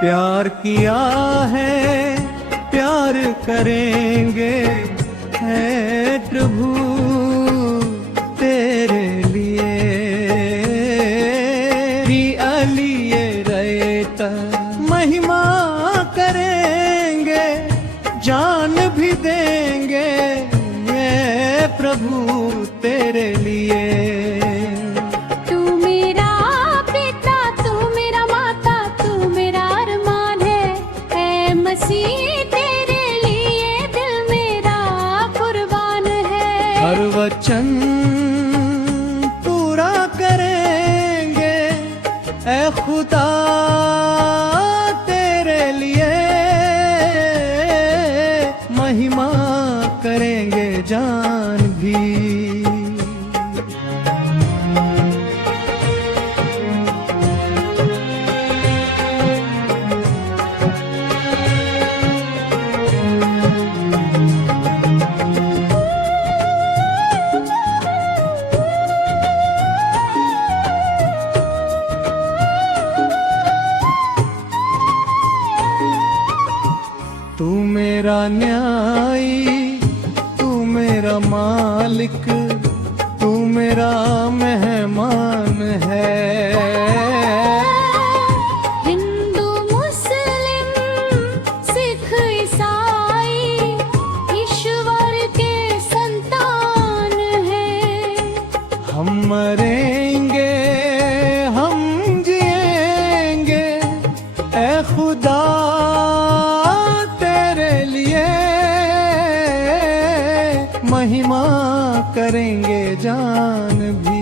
प्यार किया है प्यार करेंगे है प्रभु तेरे लिए लिए रहता महिमा करेंगे जान भी देंगे ये प्रभु तेरे लिए। हर वचन पूरा करेंगे ऐ खुदा तेरे लिए महिमा करेंगे जान भी। तू मेरा न्यायी तू मेरा मालिक तू मेरा मेहमान है। हिंदू मुस्लिम सिख ईसाई ईश्वर के संतान है। हम मरेंगे हम जिएंगे ऐ खुदा महिमा करेंगे जान भी।